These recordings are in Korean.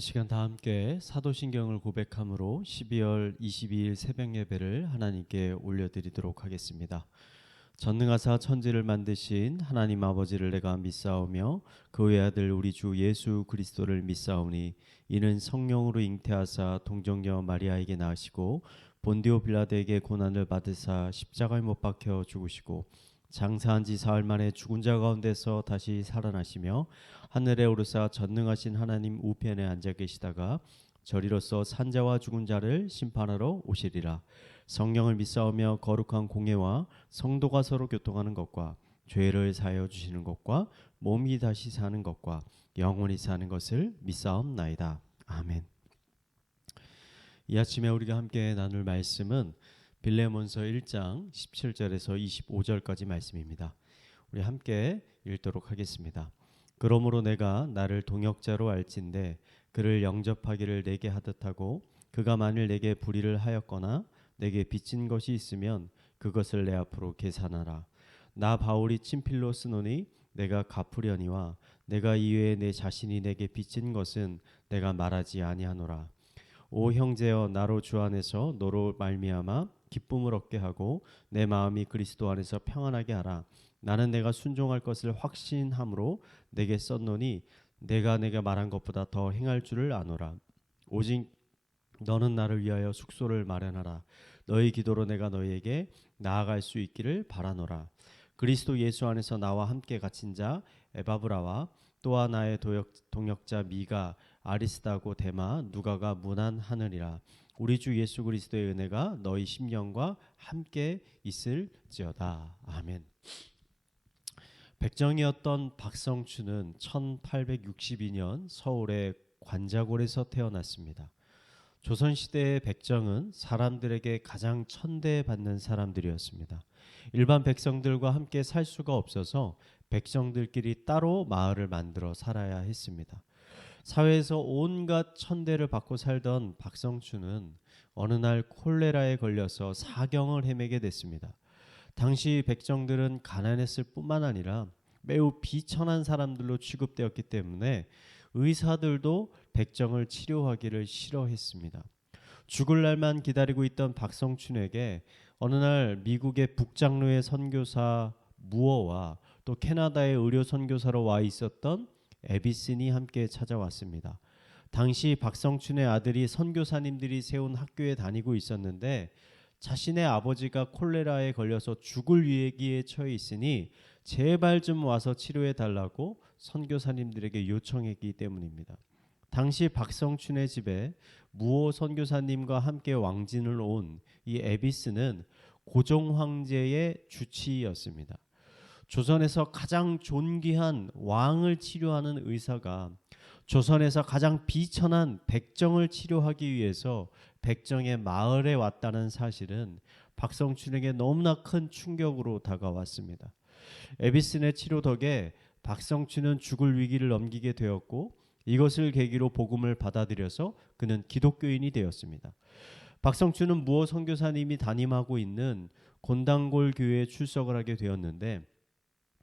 이 시간 다 함께 사도신경을 고백함으로 12월 22일 새벽 예배를 하나님께 올려드리도록 하겠습니다. 전능하사 천지를 만드신 하나님 아버지를 내가 믿사오며 그 외아들 우리 주 예수 그리스도를 믿사오니 이는 성령으로 잉태하사 동정녀 마리아에게 낳으시고 본디오 빌라도에게 고난을 받으사 십자가에 못 박혀 죽으시고 장사한 지 사흘 만에 죽은 자 가운데서 다시 살아나시며 하늘에 오르사 전능하신 하나님 우편에 앉아 계시다가 저리로서 산자와 죽은 자를 심판하러 오시리라. 성령을 믿사오며 거룩한 공예와 성도가 서로 교통하는 것과 죄를 사하여 주시는 것과 몸이 다시 사는 것과 영원히 사는 것을 믿사옵나이다. 아멘. 이 아침에 우리가 함께 나눌 말씀은 빌레몬서 1장 17절에서 25절까지 말씀입니다. 우리 함께 읽도록 하겠습니다. 그러므로 내가 나를 동역자로 알진대 그를 영접하기를 내게 하듯하고 그가 만일 내게 불의를 하였거나 내게 빚진 것이 있으면 그것을 내 앞으로 계산하라. 나 바울이 친필로 쓰노니 내가 갚으려니와 내가 이외에 내 자신이 내게 빚진 것은 내가 말하지 아니하노라. 오 형제여, 나로 주 안에서 너로 말미암아 기쁨을 얻게 하고 내 마음이 그리스도 안에서 평안하게 하라. 나는 내가 순종할 것을 확신함으로 내게 썼노니 내가 말한 것보다 더 행할 줄을 아노라. 오직 너는 나를 위하여 숙소를 마련하라. 너희 기도로 내가 너희에게 나아갈 수 있기를 바라노라. 그리스도 예수 안에서 나와 함께 갇힌 자 에바브라와 또한 나의 동역자 미가 아리스다고 데마 누가가 문안하느니라. 우리 주 예수 그리스도의 은혜가 너희 심령과 함께 있을지어다. 아멘. 백정이었던 박성춘은 1862년 서울의 관자골에서 태어났습니다. 조선시대의 백정은 사람들에게 가장 천대받는 사람들이었습니다. 일반 백성들과 함께 살 수가 없어서 백성들끼리 따로 마을을 만들어 살아야 했습니다. 사회에서 온갖 천대를 받고 살던 박성춘은 어느 날 콜레라에 걸려서 사경을 헤매게 됐습니다. 당시 백정들은 가난했을 뿐만 아니라 매우 비천한 사람들로 취급되었기 때문에 의사들도 백정을 치료하기를 싫어했습니다. 죽을 날만 기다리고 있던 박성춘에게 어느 날 미국의 북장로의 선교사 무어와 또 캐나다의 의료 선교사로 와 있었던 에비슨이 함께 찾아왔습니다. 당시 박성춘의 아들이 선교사님들이 세운 학교에 다니고 있었는데 자신의 아버지가 콜레라에 걸려서 죽을 위기에 처해 있으니 제발 좀 와서 치료해 달라고 선교사님들에게 요청했기 때문입니다. 당시 박성춘의 집에 무호 선교사님과 함께 왕진을 온 이 에비스는 고종 황제의 주치의였습니다. 조선에서 가장 존귀한 왕을 치료하는 의사가 조선에서 가장 비천한 백정을 치료하기 위해서 백정의 마을에 왔다는 사실은 박성춘에게 너무나 큰 충격으로 다가왔습니다. 에비슨의 치료 덕에 박성춘은 죽을 위기를 넘기게 되었고 이것을 계기로 복음을 받아들여서 그는 기독교인이 되었습니다. 박성춘은 무어 선교사님이 담임하고 있는 곤당골 교회에 출석을 하게 되었는데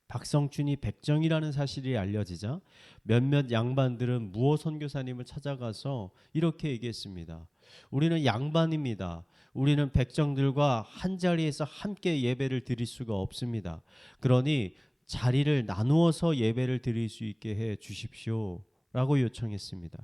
박성춘이 백정이라는 사실이 알려지자 몇몇 양반들은 무어 선교사님을 찾아가서 이렇게 얘기했습니다. 우리는 양반입니다. 우리는 백정들과 한 자리에서 함께 예배를 드릴 수가 없습니다. 그러니 자리를 나누어서 예배를 드릴 수 있게 해 주십시오 라고 요청했습니다.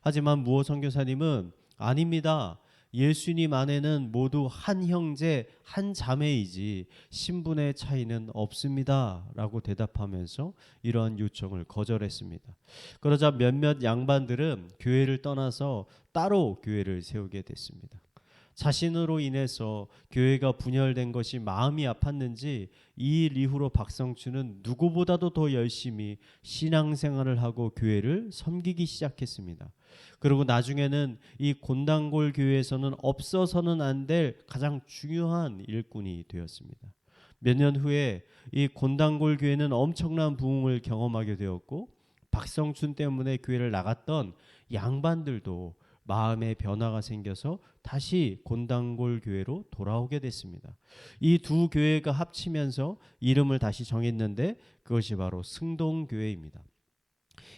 하지만 무어 선교사님은 아닙니다. 예수님 안에는 모두 한 형제 한 자매이지 신분의 차이는 없습니다 라고 대답하면서 이러한 요청을 거절했습니다. 그러자 몇몇 양반들은 교회를 떠나서 따로 교회를 세우게 됐습니다. 자신으로 인해서 교회가 분열된 것이 마음이 아팠는지 이 일 이후로 박성춘은 누구보다도 더 열심히 신앙생활을 하고 교회를 섬기기 시작했습니다. 그리고 나중에는 이 곤당골 교회에서는 없어서는 안 될 가장 중요한 일꾼이 되었습니다. 몇 년 후에 이 곤당골 교회는 엄청난 부흥을 경험하게 되었고 박성춘 때문에 교회를 나갔던 양반들도 마음의 변화가 생겨서 다시 곤당골 교회로 돌아오게 됐습니다. 이 두 교회가 합치면서 이름을 다시 정했는데 그것이 바로 승동교회입니다.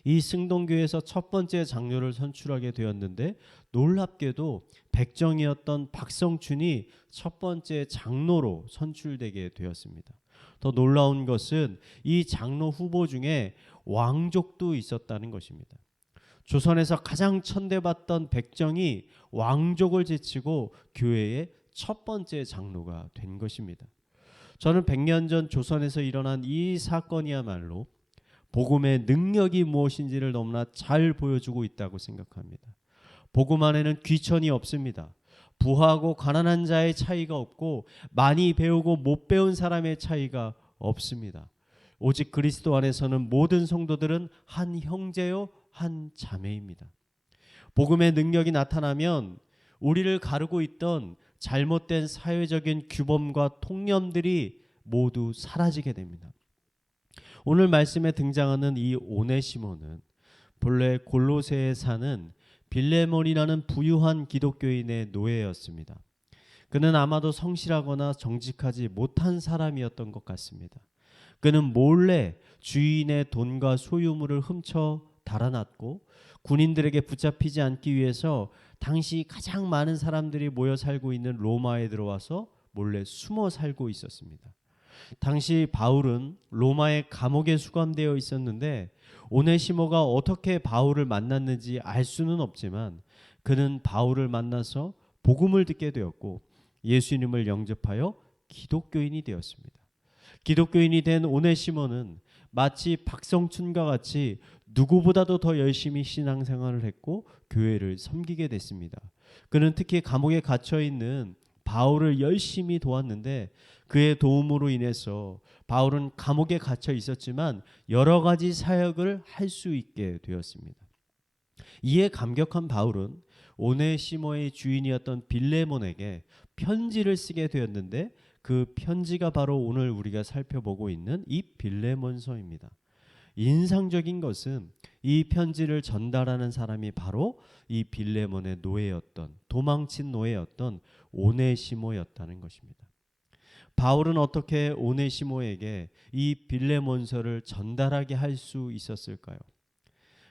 이 승동교회에서 첫 번째 장로를 선출하게 되었는데 놀랍게도 백정이었던 박성춘이 첫 번째 장로로 선출되게 되었습니다. 더 놀라운 것은 이 장로 후보 중에 왕족도 있었다는 것입니다. 조선에서 가장 천대받던 백정이 왕족을 제치고 교회의 첫 번째 장로가 된 것입니다. 저는 100년 전 조선에서 일어난 이 사건이야말로 복음의 능력이 무엇인지를 너무나 잘 보여주고 있다고 생각합니다. 복음 안에는 귀천이 없습니다. 부하고 가난한 자의 차이가 없고 많이 배우고 못 배운 사람의 차이가 없습니다. 오직 그리스도 안에서는 모든 성도들은 한 형제요 한 자매입니다. 복음의 능력이 나타나면 우리를 가르고 있던 잘못된 사회적인 규범과 통념들이 모두 사라지게 됩니다. 오늘 말씀에 등장하는 이 오네시모는 본래 골로새에 사는 빌레몬이라는 부유한 기독교인의 노예였습니다. 그는 아마도 성실하거나 정직하지 못한 사람이었던 것 같습니다. 그는 몰래 주인의 돈과 소유물을 훔쳐 달아났고 군인들에게 붙잡히지 않기 위해서 당시 가장 많은 사람들이 모여 살고 있는 로마에 들어와서 몰래 숨어 살고 있었습니다. 당시 바울은 로마의 감옥에 수감되어 있었는데 오네시모가 어떻게 바울을 만났는지 알 수는 없지만 그는 바울을 만나서 복음을 듣게 되었고 예수님을 영접하여 기독교인이 되었습니다. 기독교인이 된 오네시모는 마치 박성춘과 같이 누구보다도 더 열심히 신앙생활을 했고 교회를 섬기게 됐습니다. 그는 특히 감옥에 갇혀 있는 바울을 열심히 도왔는데 그의 도움으로 인해서 바울은 감옥에 갇혀 있었지만 여러 가지 사역을 할 수 있게 되었습니다. 이에 감격한 바울은 오네시모의 주인이었던 빌레몬에게 편지를 쓰게 되었는데 그 편지가 바로 오늘 우리가 살펴보고 있는 이 빌레몬서입니다. 인상적인 것은 이 편지를 전달하는 사람이 바로 이 빌레몬의 노예였던 도망친 노예였던 오네시모였다는 것입니다. 바울은 어떻게 오네시모에게 이 빌레몬서를 전달하게 할 수 있었을까요?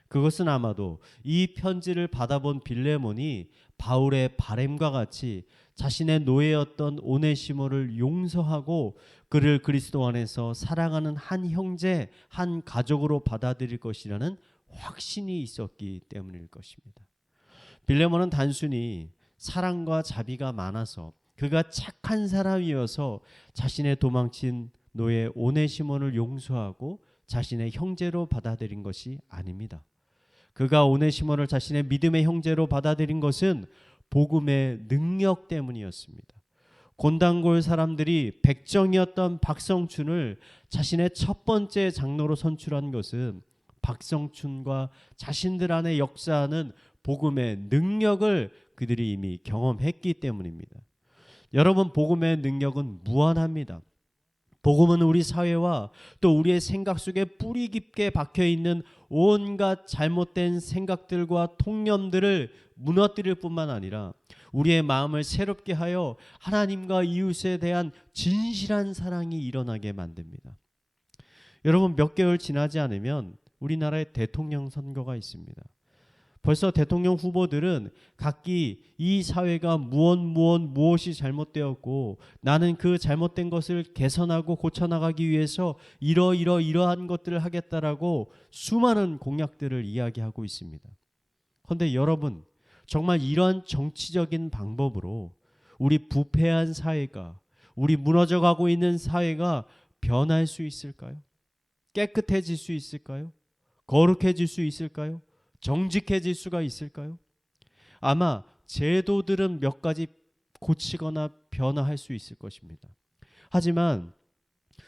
그것은 아마도 이 편지를 받아본 빌레몬이 바울의 바램과 같이 자신의 노예였던 오네시모를 용서하고 그를 그리스도 안에서 사랑하는 한 형제, 한 가족으로 받아들일 것이라는 확신이 있었기 때문일 것입니다. 빌레몬은 단순히 사랑과 자비가 많아서 그가 착한 사람이어서 자신의 도망친 노예 오네시모를 용서하고 자신의 형제로 받아들인 것이 아닙니다. 그가 오네시모를 자신의 믿음의 형제로 받아들인 것은 복음의 능력 때문이었습니다. 곤단골 사람들이 백정이었던 박성춘을 자신의 첫 번째 장로로 선출한 것은 박성춘과 자신들 안에 역사하는 복음의 능력을 그들이 이미 경험했기 때문입니다. 여러분, 복음의 능력은 무한합니다. 복음은 우리 사회와 또 우리의 생각 속에 뿌리 깊게 박혀있는 온갖 잘못된 생각들과 통념들을 무너뜨릴 뿐만 아니라 우리의 마음을 새롭게 하여 하나님과 이웃에 대한 진실한 사랑이 일어나게 만듭니다. 여러분, 몇 개월 지나지 않으면 우리나라에 대통령 선거가 있습니다. 벌써 대통령 후보들은 각기 이 사회가 무엇이 잘못되었고 나는 그 잘못된 것을 개선하고 고쳐나가기 위해서 이러한 것들을 하겠다라고 수많은 공약들을 이야기하고 있습니다. 그런데 여러분, 정말 이런 정치적인 방법으로 우리 부패한 사회가, 우리 무너져가고 있는 사회가 변할 수 있을까요? 깨끗해질 수 있을까요? 거룩해질 수 있을까요? 정직해질 수가 있을까요? 아마 제도들은 몇 가지 고치거나 변화할 수 있을 것입니다. 하지만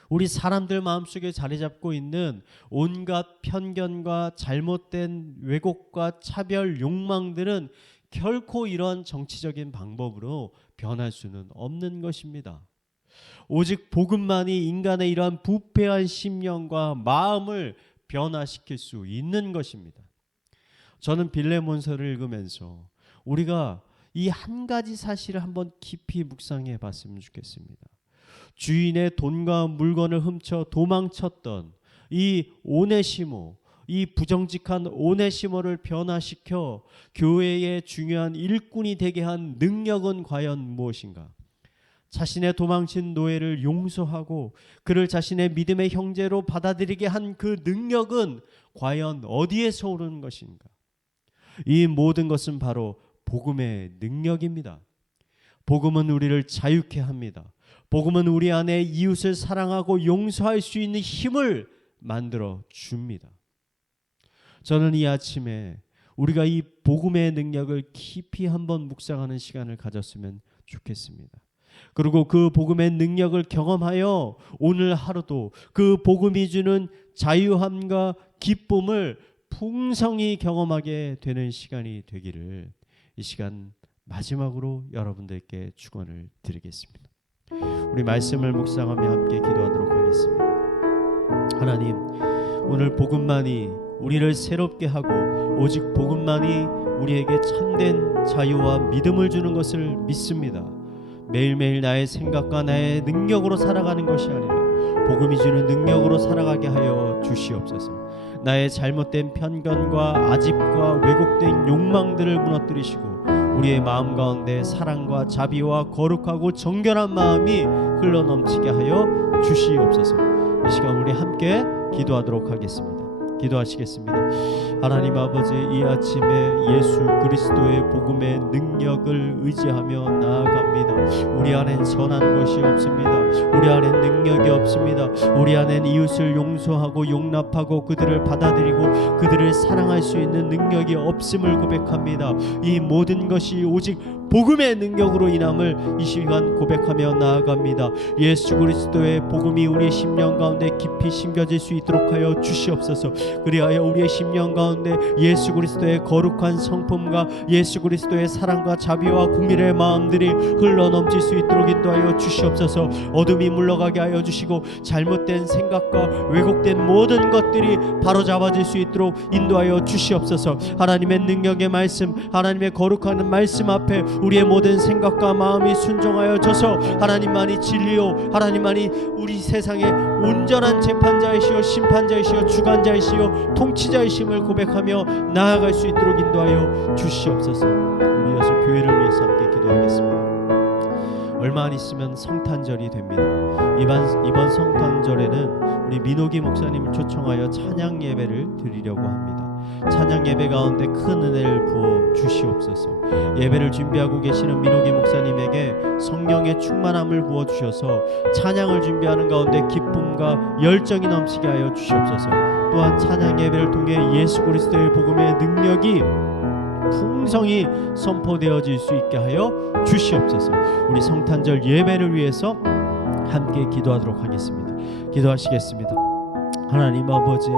우리 사람들 마음속에 자리 잡고 있는 온갖 편견과 잘못된 왜곡과 차별 욕망들은 결코 이런 정치적인 방법으로 변할 수는 없는 것입니다. 오직 복음만이 인간의 이러한 부패한 심령과 마음을 변화시킬 수 있는 것입니다. 저는 빌레몬서를 읽으면서 우리가 이 한 가지 사실을 한번 깊이 묵상해 봤으면 좋겠습니다. 주인의 돈과 물건을 훔쳐 도망쳤던 이 오네시모, 이 부정직한 오네시모를 변화시켜 교회의 중요한 일꾼이 되게 한 능력은 과연 무엇인가? 자신의 도망친 노예를 용서하고 그를 자신의 믿음의 형제로 받아들이게 한 그 능력은 과연 어디에서 오는 것인가? 이 모든 것은 바로 복음의 능력입니다. 복음은 우리를 자유케 합니다. 복음은 우리 안에 이웃을 사랑하고 용서할 수 있는 힘을 만들어 줍니다. 저는 이 아침에 우리가 이 복음의 능력을 깊이 한번 묵상하는 시간을 가졌으면 좋겠습니다. 그리고 그 복음의 능력을 경험하여 오늘 하루도 그 복음이 주는 자유함과 기쁨을 풍성히 경험하게 되는 시간이 되기를 이 시간 마지막으로 여러분들께 축원을 드리겠습니다. 우리 말씀을 묵상하며 함께 기도하도록 하겠습니다. 하나님, 오늘 복음만이 우리를 새롭게 하고 오직 복음만이 우리에게 참된 자유와 믿음을 주는 것을 믿습니다. 매일매일 나의 생각과 나의 능력으로 살아가는 것이 아니라 복음이 주는 능력으로 살아가게 하여 주시옵소서. 나의 잘못된 편견과 아집과 왜곡된 욕망들을 무너뜨리시고 우리의 마음 가운데 사랑과 자비와 거룩하고 정결한 마음이 흘러넘치게 하여 주시옵소서. 이 시간 우리 함께 기도하도록 하겠습니다. 기도하시겠습니다. 하나님 아버지, 이 아침에 예수 그리스도의 복음의 능력을 의지하며 나아갑니다. 우리 안엔 선한 것이 없습니다. 우리 안엔 능력이 없습니다. 우리 안엔 이웃을 용서하고 용납하고 그들을 받아들이고 그들을 사랑할 수 있는 능력이 없음을 고백합니다. 이 모든 것이 오직 복음의 능력으로 인함을 이 시간 고백하며 나아갑니다. 예수 그리스도의 복음이 우리의 심령 가운데 깊이 심겨질 수 있도록 하여 주시옵소서. 그리하여 우리의 심령 가운데 예수 그리스도의 거룩한 성품과 예수 그리스도의 사랑과 자비와 공의의 마음들이 흘러넘칠 수 있도록 인도하여 주시옵소서. 어둠이 물러가게 하여 주시고 잘못된 생각과 왜곡된 모든 것들이 바로잡아질 수 있도록 인도하여 주시옵소서. 하나님의 능력의 말씀, 하나님의 거룩한 말씀 앞에 우리의 모든 생각과 마음이 순종하여져서 하나님만이 진리요 하나님만이 우리 세상의 온전한 재판자이시여 심판자이시여 주관자이시여 통치자이심을 고백하며 나아갈 수 있도록 인도하여 주시옵소서. 우리 이어서 교회를 위해서 함께 기도하겠습니다. 얼마 안 있으면 성탄절이 됩니다. 이번 성탄절에는 우리 민호기 목사님을 초청하여 찬양 예배를 드리려고 합니다. 찬양 예배 가운데 큰 은혜를 부어 주시옵소서. 예배를 준비하고 계시는 민호기 목사님에게 성령의 충만함을 부어 주셔서 찬양을 준비하는 가운데 기쁨과 열정이 넘치게 하여 주시옵소서. 또한 찬양 예배를 통해 예수 그리스도의 복음의 능력이 풍성히 선포되어질 수 있게 하여 주시옵소서. 우리 성탄절 예배를 위해서 함께 기도하도록 하겠습니다. 기도하시겠습니다. 하나님 아버지,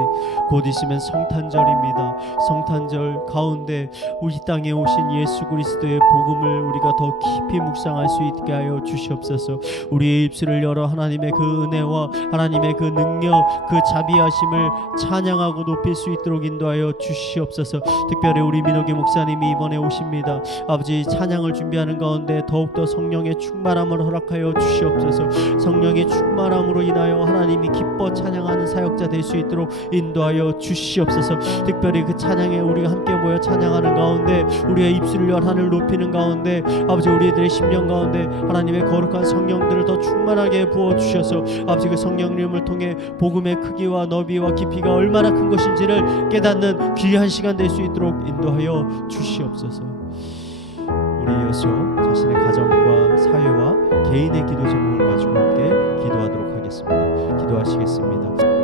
곧 있으면 성탄절입니다. 성탄절 가운데 우리 땅에 오신 예수 그리스도의 복음을 우리가 더 깊이 묵상할 수 있게 하여 주시옵소서. 우리의 입술을 열어 하나님의 그 은혜와 하나님의 그 능력, 그 자비하심을 찬양하고 높일 수 있도록 인도하여 주시옵소서. 특별히 우리 민호기 목사님이 이번에 오십니다. 아버지, 찬양을 준비하는 가운데 더욱더 성령의 충만함을 허락하여 주시옵소서. 성령의 충만함으로 인하여 하나님이 기뻐 찬양하는 사역 될 수 있도록 인도하여 주시옵소서. 특별히 그 찬양에 우리가 함께 모여 찬양하는 가운데 우리의 입술을 열 하늘 높이는 가운데 아버지, 우리들의 심령 가운데 하나님의 거룩한 성령들을 더 충만하게 부어 주셔서 아버지, 그 성령님을 통해 복음의 크기와 너비와 깊이가 얼마나 큰 것인지를 깨닫는 귀한 시간 될 수 있도록 인도하여 주시옵소서. 우리 이어서 자신의 가정과 사회와 개인의 기도 제목을 가지고 함께 기도하도록 하겠습니다. 기도하시겠습니다.